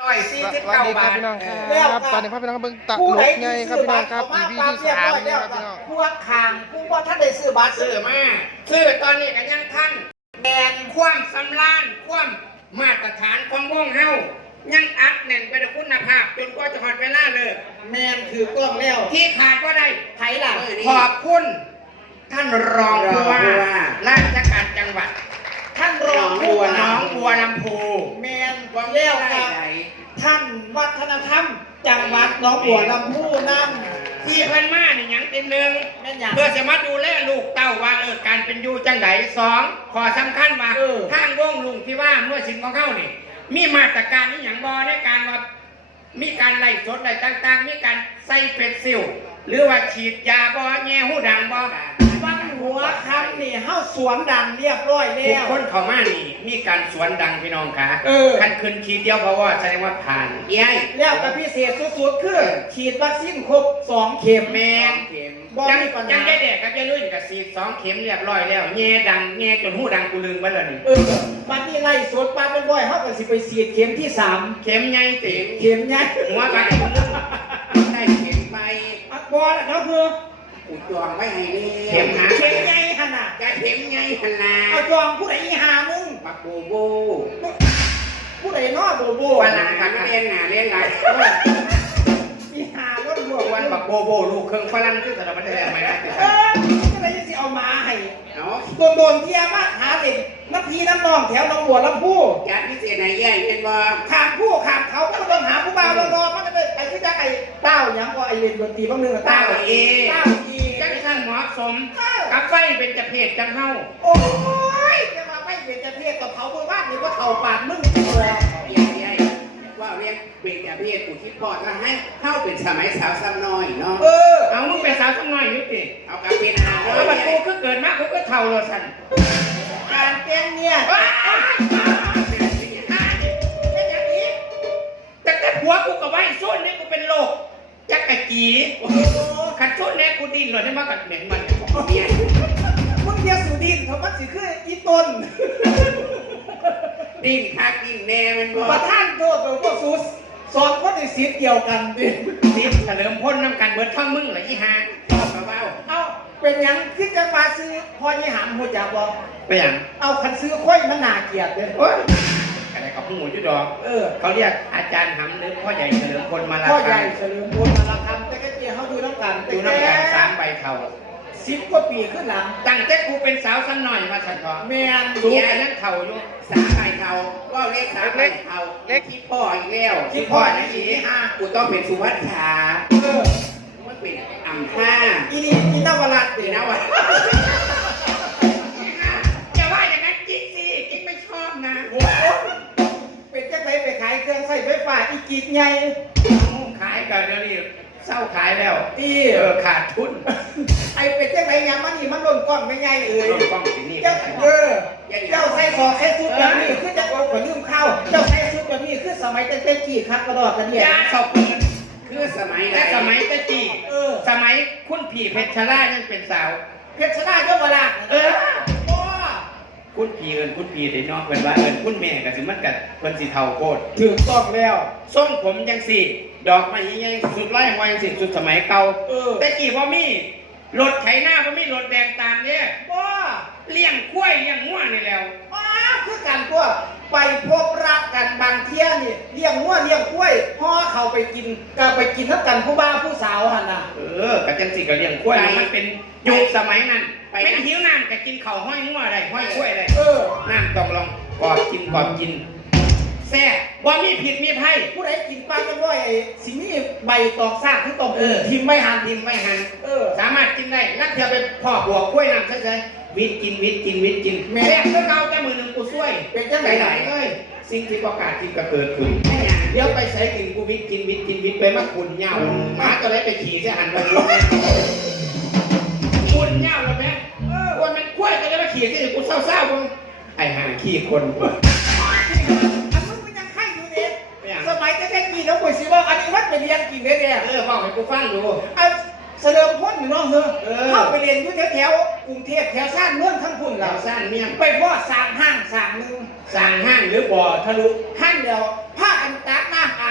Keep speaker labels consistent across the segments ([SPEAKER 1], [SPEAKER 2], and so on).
[SPEAKER 1] วัสดีครับพี่น้องครับตอนนี้พี่น้องเบิ่งตะลุกไงครับพี่น้องครับ EP ที่3นี่ครับพี่น้อง
[SPEAKER 2] พวกขางผู้ว่าท่านได้ซื้อบัตร
[SPEAKER 3] ซื้อมาซื้อตอนนี้กันยังท่านแมนความสำราญความมาตรฐานของวงเฮายังอัดแน่นไปด้วยคุณภาพจนกว่าจะหอดเวลาเลย
[SPEAKER 2] แมนคือกล้องแล้ว
[SPEAKER 3] ที่ขาดว่าได้
[SPEAKER 2] ไถล่ะ
[SPEAKER 3] ขอบคุณท่านรองผู้ว่าราชการจังหวัด
[SPEAKER 2] ท่านรองผู้ว่า
[SPEAKER 3] น้องบัวลำพู
[SPEAKER 2] แมนแล้วกับท่านวัฒนธรรมจังหวัดน้องบัวลำพูนั่น
[SPEAKER 3] ที่เพิ่นมานี่ยังเป็นหนึ่งเพื่อจะมาดูแลลูกเต้าว่าการเป็นอยู่จังไดสองขอสำคัญว่าทางวงลุงที่ว่าเมื่อสินของเขานี่มีมาตรการนี่อย่างบอในการว่ามีการไล่สดอะไรต่างๆมีการใส่เป็ดซิลหรือว่าฉีดยาบอแง่หูดังบอ
[SPEAKER 2] บ้านหัวคำนี่เฮ้าสวนดังเรียบร้อยแล้ว
[SPEAKER 3] คนเขามานี่มีการสวนดังพี่น้องค่ะคันคืนฉีดเดียวเพราะว่าแสดงว่าผ่าน
[SPEAKER 2] ยัยแล้วกับพิเศษสุดๆคือฉีดวัคซีนครบ2 เข็ม
[SPEAKER 3] แมนยังได้แดกกับยาลุ่ยกับฉีด2 เข็มเรียบร้อยแล้วแง่ดังแง่จนหูดังกูลืมไปแล้วนี่
[SPEAKER 2] บัดนี้ไล่สดปาเป็นบ่อยเฮ้าก็สิไปฉีดเข็มที่3
[SPEAKER 3] เข็มใหญ่ติ
[SPEAKER 2] เข็มใหญ่
[SPEAKER 3] หัวไปได้เข็มไป
[SPEAKER 2] บอลแล้วคือ
[SPEAKER 3] อุจองไว้ให้นี่
[SPEAKER 2] เข็มใหญ่ขนาด
[SPEAKER 3] จะเข็มใหญ่ขนาด
[SPEAKER 2] เอาจองผู้ใดอีหามึง
[SPEAKER 3] ปักโบโบ
[SPEAKER 2] ผู้ใดน้อโบโบ
[SPEAKER 3] วันหลังกันเรียนหนาเรียนไร
[SPEAKER 2] อีหาล้นบวก
[SPEAKER 3] วันปักโบโบลูกเครื่องฝรั่งที่สถาบันเทศไหมนะ
[SPEAKER 2] ก็เลยจะเอามาให้โดนเที่ยมากหาเด็กน้ำพีน้ำนองแถวน้องบัวลำพู
[SPEAKER 3] จัดพิเศษไหนแย่เป็นบ่
[SPEAKER 2] ขาดผู้ขาดเขาก็ต้องหาผู้บ่าวรอมันจะไปไอ้ที่จะไอ้เต้าอย่างว่าไอ้เล่นดนตรีบางเรื่อง
[SPEAKER 3] เต้าจังท่านเหมาะสมกับไฟเป็นจะเพศจังเฮา
[SPEAKER 2] โอ้ยจะมาไฟเป็นจะเพศกับเขาเมื่อวานนี่ว่าเขาปาดมึง
[SPEAKER 3] ใหญ่ว่าเรียกเป็นจะเพศกูคิดพอดแล้วให้เข้าเป็นสมัยสาวซ้ำน้อยเนาะเอามึงเป็นสาวซ้ำน้อยยุติเอากระเป็นอาแล้วบัดกูก็เกิดมากูก็เท่าเราสั่น
[SPEAKER 2] การเต้นเนี่ย
[SPEAKER 3] แต่หัวกูกับไว้ส้นนี่กูเป็นโรคจักกะจีขัดส้นเนี่ยกูดิ้นเลยได้มากัดเหม็นมันเนี่ย
[SPEAKER 2] มึงเดียวสูดินเขาก็สิคืออีต้น
[SPEAKER 3] ดิ้นคากินแน่มันบอก
[SPEAKER 2] ประท่านโทษตัวพวกซูสสอนคนในสิทธิ์เดียวกันดิ
[SPEAKER 3] สิทธิ์เฉลิมพ้นน้ำกันเบิดข้างมึงเหรอยี่ห้าเบา
[SPEAKER 2] เอาเป็นยังที่จะมาซื้อพอยี่หามหัวจ่าบอก
[SPEAKER 3] เป็นยัง
[SPEAKER 2] เอาคันซื้อค่อยมันหนาเกียรติเลย
[SPEAKER 3] อะไรกับผู้หมูจุดดอกเขาเรียกอาจารย์หำหรือพ่อใหญ่เฉลิมพลมาลาคำ
[SPEAKER 2] พ่อใหญ่เฉลิมพลมาลาคำแต่ก็เจี๋ยเขาดูน้ำกัน
[SPEAKER 3] ดูน้ำกัน3 ใบเข่า
[SPEAKER 2] 10 กว่าปีขึ้นหลัง
[SPEAKER 3] ตั้งแต่กูเป็นสาวสันหน่อยมาฉันพอ
[SPEAKER 2] แม่
[SPEAKER 3] สูงยังเข่าอยู่3 ใบเข่าว่าเรียก3 ใบเข่าเล็กที่พ่ออีกแล้ว
[SPEAKER 2] ที่พ่อนี่อี
[SPEAKER 3] กูต้องเป็นสุวัชชามันเป็นอ่ำท่า
[SPEAKER 2] อีนวรัตน์
[SPEAKER 3] อีนวรัตน์อย่าว่าอย่างนั้นจิ๊กสิจิ๊กไม่ชอบนะ
[SPEAKER 2] เป็นจังไรไปขายเครื่องใส่ไฟฟ้าอีจีดไง
[SPEAKER 3] ขายกันเดี๋ยวนี้เศร้าขายแล้วขาดทุน
[SPEAKER 2] ไอ้เป็นจังไรงานมันนี่มันโดนก้อนไม่ใหญ่
[SPEAKER 3] ก้อนสินี่
[SPEAKER 2] เจ้าใส่คอใส่ชุดแบบนี้คือจะโอ้ขอลืมข้าวเจ้าใส่ชุดแบบนี้คือสมัยเต้นจีครับกระโดดกันเนี่ย
[SPEAKER 3] สอบเปิดคือสมัยแต่สมัยเต้นจีสมัยคุณผีเพชรชรายังเป็นสาว
[SPEAKER 2] เพชรชราเจ้าเวลา
[SPEAKER 3] คุณผีคุณผีเด็กน้องเป็นว่าคุณแม่กับสิมันกับคนสีเทาโคตร
[SPEAKER 2] ถึงต้องแล้ว
[SPEAKER 3] ส้มผมยังสิดอกไม้ยังสุดไร้แห่งวัยสิสุดสมัยเก่าแต่กี่พ่อมีรถไถหน้าพ่อมีรถแดงตามเนี่ยเลี้ยงกล้วยเลี้ยงง่วนี่แล้ว
[SPEAKER 2] คือกันตัวไปพบรักกันบางเที่ยนี่เลี้ยงง่วเลี้ยงกล้วยพ่อเขาไปกินก็ไปกินทั้งกันผู้บ้าผู้สาวหันน่ะ
[SPEAKER 3] กับจังสิกับเลี้ยงกล้วยมันเป็นยุคสมัยนั้นไม่หิวน้ำกับกินข้าวห้อยง่วอะไรห้อยกล้วยอะไรน้ำต้องลองกอดกินแซ่บ่มีผิดมีไพ่
[SPEAKER 2] ผู้ใดกินปลาจะร้อยสิ่งนี้ใบตอกซากที่ตอกทิมไม่หัน
[SPEAKER 3] สามารถกินได้นักเที่ยวไปพ่อบวกกล้วยน้ำเฉยๆวิทกินแม่เมื่อเราจะมือหนึ่งกูช่วย
[SPEAKER 2] เป็นจังไหน
[SPEAKER 3] เลยสิ่งที่ประกาศที่กระเกิดขึ้นเดี๋ยวไปใช้กินกูวิทกินไปมาขุนเงาหมาตัวเล็กไปขี่เสียหันไปขุนเงาแล้วแม่คนมันกล้วยก็จะมาขี่ที่กูเศร้ามึงไอ้ห่าขี้คน
[SPEAKER 2] สมัยจะแค่กินแล้วกูสิว่าอันนี้วัดไปเรียนกินได้เนี่ย
[SPEAKER 3] บอกให้กูฟังดู
[SPEAKER 2] เสริมพ้นอยู่น้องเข้าไปเรียนอยู่แถวกรุงเทพแถวซ่านเมืองทั้งพุ่นเรา
[SPEAKER 3] ซ่านเมียง
[SPEAKER 2] ไปพ่อสร้างห้างหนึ่ง
[SPEAKER 3] สร้างห้างหรือบ่อทะลุ
[SPEAKER 2] ห้างเดียวผ้าอันตักน้ำอา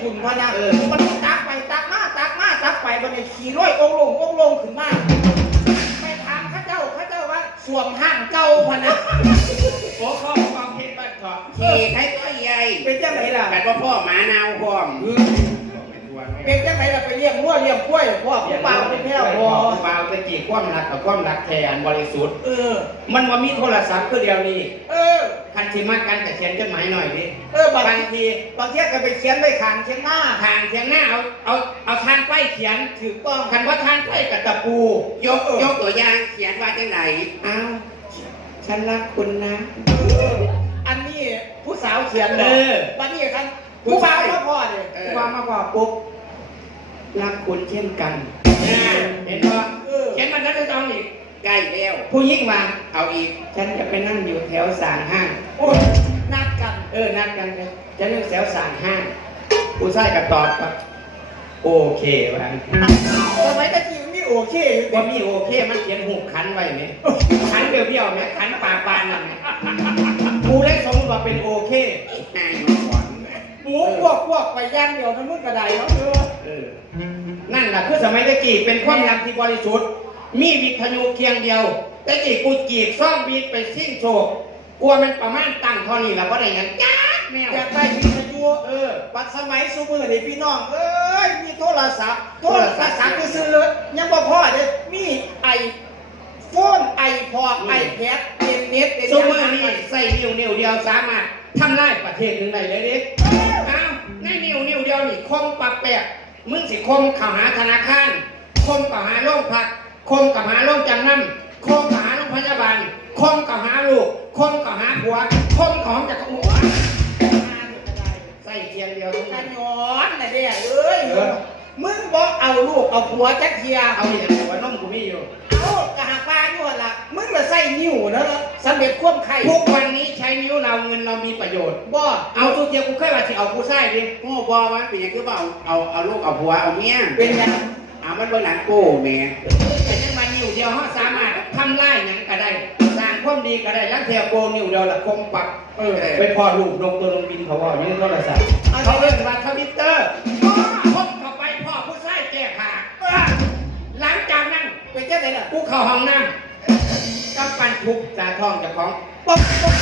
[SPEAKER 2] คุณพะนะมันตักไปตักมาตักไปมันเลยขี่ร้อยองลงขึ้นมาไปถามข้าเจ้าว่าสวมห้างเก่าพะนะ
[SPEAKER 3] โอ้ข้อความเพชรบ้านเกาะขี่ใครตัวใหญ่
[SPEAKER 2] เป็นจังไหนล่ะ
[SPEAKER 3] กันว่าพ่อหมานาวพร้อม
[SPEAKER 2] เป็นจังไหนล่ะไปเลี้ยงวัวเลี้ยงกล้วยพ่อผู้บ่าวเป็นแพ้วพ่อ
[SPEAKER 3] บ่าวตะกี้ความรักกับความรักแทนบริสุทธิ์มันว่ามีโทรศัพท์คือเดียวนี้คันที่มักกันกับเขียนจดหมายหน่อยพี่บางที
[SPEAKER 2] ก็ไปเขียนไว้ข้างเชียงหน้า
[SPEAKER 3] เอาทานไว้เขียนถือต้องคันว่าทานไว้กับตะปูยกตัวอย่างเขียนว่าจังไหนอ้าวฉันรักคุณนะ
[SPEAKER 2] อันนี้ผู้สาวเขียนบัดนี้ครับผู้บ่าวมาพ่อเนี่ยผู้บ่าวมาพ่อปุ๊บ
[SPEAKER 3] รักคุณเช่นกันเห็นป่ะเขียนมันก็จะต้องอีกใกล้แล้วผู้ยิ่งมาเอาอีกฉันจะไปนั่งอยู่แถวสางห้าง
[SPEAKER 2] นัดกัน
[SPEAKER 3] นัดกันเลยจะนั่งแถวสางห้างผู้ชายก็ตอบครับโอเควะ
[SPEAKER 2] ทำไมตะกี้มีโอเค
[SPEAKER 3] ว่ามีโอเคมันเขียนหุบขันไว้ไหมขันเบี้ยวไหมขันป่าปานนั่นไหมผู้เล่นสมมติว่าเป็นโอเค
[SPEAKER 2] หมูพวกไปย่างเดียวทั้งมึงกระไดเนาะ
[SPEAKER 3] นั่นแหละคือสมัยตะกี้เป็นความรักที่บริสุทธิ์มีวิทยุเคียงเดียวตะกี้กูจีบซ่อมบีดไปสิ้นโชกกลัวมันประมาณตั้งเท่านี้แล้วก็ได้ยังจ้าแมว
[SPEAKER 2] อยากได้วิทยุปัจสมัยซูมือนี่พี่น้องมีโทรศัพท์ก็ซื้อเลยยังบ่พอเด้มีไอโฟนไอพอไอแพดเป็นเน็ต
[SPEAKER 3] ซูมือนี่ใส่นิ้วเดียวสามารถทำลายประเทศหนึ่งได้เลยดิอ้าวในนิ้วเดียวนี่คมปักแปะมึงสิคมข่าวหาธนาคารคมข่าวหาโรงพักคมข่าวหาโรงจำนำคมข่าวหาโรงพยาบาลคมข่าวหาลูกคมข่าวหาผัวคมของจากหัวใส่เพียงเดียว
[SPEAKER 2] กันย้อนน่ะเด้มึงบอกเอาลูกเอาผัวจักเทีย
[SPEAKER 3] เอาอย่างหัวนมกูมีอยู่
[SPEAKER 2] กะหาปลาอยู่ล่ะมึงละใส่นิ้วนะสำเร็จความไข่
[SPEAKER 3] ทุกวันนี้ใช้นิ้วเราเงินเรามีประโยชน์
[SPEAKER 2] บ่
[SPEAKER 3] เอาตัวเดียวกูเคยว่าสิเอากูใส่ดิโอ้บ่มันเป็นอย่างคือว่าเอาลูกเอาผัวเอาเมีย
[SPEAKER 2] เป็นยัง
[SPEAKER 3] มันเป็นหลังโก้แม่แต่ยังมานิ้วเดียวเขาสามารถทำไล่ยังก็ได้สร้างความดีก็ได้แล้วแถวโกนิ้วเดียวละคมปักไปพอลูกลงตัวลงบินเขาว่านี่โทรศัพท์เขาเรียกว่าทวิตเตอร์พบเข้าไปพ่อผู้ชายแก้ผ้าหลังจากนั้น
[SPEAKER 2] เป็นเจ้าไหนล่ะ
[SPEAKER 3] กูเข้าห้องน้ำกับปันทุกตาทองจากของ
[SPEAKER 2] ป๊บ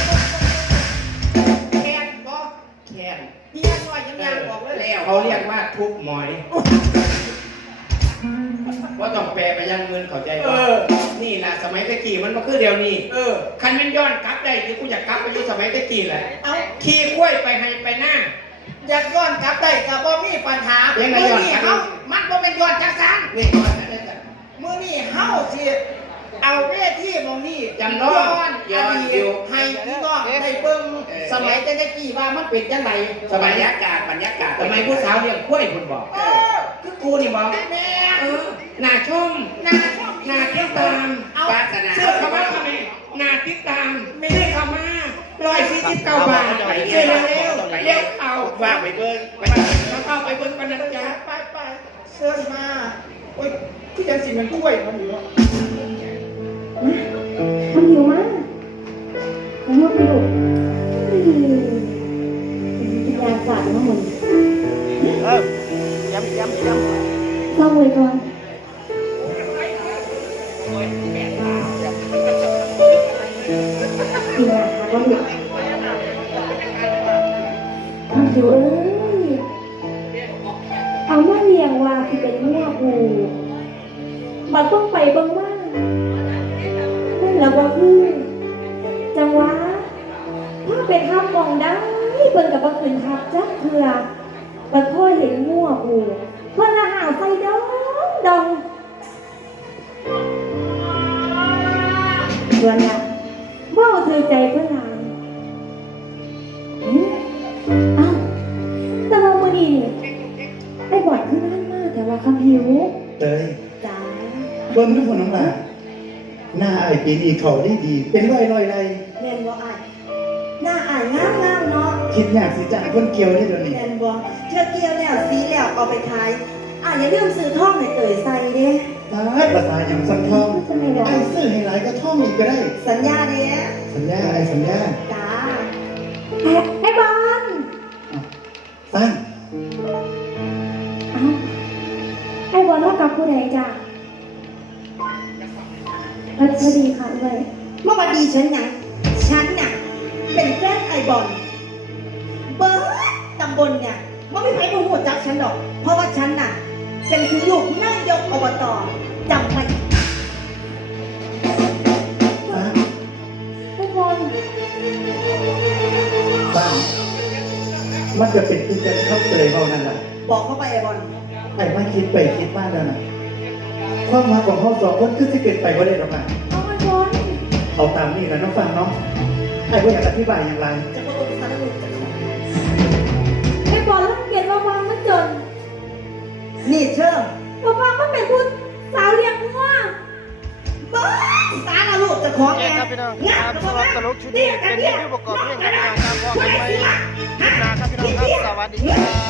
[SPEAKER 2] แคนบ่
[SPEAKER 3] แคน
[SPEAKER 2] เฮียน้อยยังบอกเลย
[SPEAKER 3] แล้วเขาเรียกว่าทุกหมอยว่าต้องแปลไปยังเงินเข้าใจว่านี่แหละสมัยตะกี้มันมาคือเดียวนี้คันมันย้อนกลับได้คือกูอยากกลับไปยุคสมัยตะกี้แหละขี่คุ้ยไปให้ไปหน้า
[SPEAKER 2] อยากย้อนกลับได้กับบ่มีปัญหา
[SPEAKER 3] มือนี่
[SPEAKER 2] เขามันบ่เป็นย้อนจักสัน
[SPEAKER 3] นี่ย้อนนั่นแหละ
[SPEAKER 2] มือนี่เฮาสิเอาเวทีมองนี่
[SPEAKER 3] ย้อน
[SPEAKER 2] อดีตให้พี่น้องได้เบิ่งสมัยตะกี้ว่ามันเป็นจังได
[SPEAKER 3] สมัยบรรยากาศสมัยผู้สาวเลี้ยงคุ้ยคุณบอกคือกูนี่บอก
[SPEAKER 2] แม่
[SPEAKER 3] หน้าชมหน้าติดตามปาสนาเสื้อขาวทำไมหน้าติดตามไม่ได้เข้ามา149 บาทเร็วเอาฝากไปเบิ้งไปเข้าไปเบิ้งกันนะจ๊ะ
[SPEAKER 2] ไปเสื้อมาโอ้ยคือจังสิมันกล้วยมันอยู่
[SPEAKER 4] ทำหิวมากผมว่าไปดูกินยาสาดมาหมด
[SPEAKER 2] ย้ำ
[SPEAKER 4] ต้องเลยก่อนกินยาค่ะก็หยุดทำหิวเอามาเลี้ยงว่าคือเป็นแม่กูบัดต้องไปเบิ่งว่านั่นแหละว่าคือจังหวะถ้าเป็นข้าวมองได้เบิ่งกับบังอื่นครับจักเถื่อบัดพ่อเห็นงัวกูเพื่อนละหาไฟดองเพื่อนละว่าถือใจเพื่อนละอ้าวแต่ว่าวันนี้ไอ้บอดขึ้นนั่นมากแต่ว่าคำหิว
[SPEAKER 5] เตย
[SPEAKER 4] จ้า
[SPEAKER 5] เบิ้งทุกคนน้องหลาหน้าไอ้ปีนี้เขาดีเป็นร้อยไร
[SPEAKER 4] เรียนบ่อ่านหน้าอ่านงามเนาะ
[SPEAKER 5] คิดอยากสิจ่ายคนเกี่ยวได้เดี๋ยวนี้
[SPEAKER 4] เรียนบ่เชื่อเกี่ยวแล้วสีแล้วเอาไปขายอย่าลืมซื้อท่องให้เตยใส่เด้
[SPEAKER 5] ตายภาษาอย่างสังทองไอ้ซื้อให้หลายก็ท่องอีกก็ได้
[SPEAKER 4] สัญญาเด้
[SPEAKER 5] สัญญาไอ้สัญญา
[SPEAKER 4] จ้าไอ้บอล
[SPEAKER 5] ตั้ง
[SPEAKER 4] ผู้ใดจ้ะพัชรีค่ะด้วย
[SPEAKER 6] เมื่อวันดีฉันยังฉันน่ะเป็นแฟนไอบอลเบิร์ดตำบลเนี่ยไม่มีใครรู้หัวจักฉันหรอกเพราะว่าฉันน่ะเป็นคุณลูกนายกอบตจำไว้
[SPEAKER 5] ฟ้า
[SPEAKER 4] ทุกคน
[SPEAKER 5] ฟ้ามันจะเป็นคือจะเข้าเตยเท่านั้นแหละ
[SPEAKER 6] บอกเข้าไปไอบอล
[SPEAKER 5] ไอ้มาคิดไปคิดมาแล้วนะความมาของเขาสองคนคือที่เกิดไปว่าได้หรอกนะ
[SPEAKER 4] เอาไอ้บอล
[SPEAKER 5] เอาตามนี่นะน้องฟังเนาะไอ้ว่าอยากอธิบายอย่างไร
[SPEAKER 6] จะมาบอกสารลูกจะขอ
[SPEAKER 4] ไอ้บอลรังเกียจมาฟังมันจน
[SPEAKER 6] นี่เชื่อ
[SPEAKER 4] มาฟังมันเป็นผู้สาวเลี้ยงงัว
[SPEAKER 6] เบิร์ดสารลูกจะขอ
[SPEAKER 1] แก
[SPEAKER 6] แก
[SPEAKER 1] ครับพี่น้องครับสำหรับตลกชุดนี้เป็นรีวิวประกอบเพลงครับพี่น้องครับพอกันไหมคลิปหน้าครับพี่น้องครับสวัสดีครับ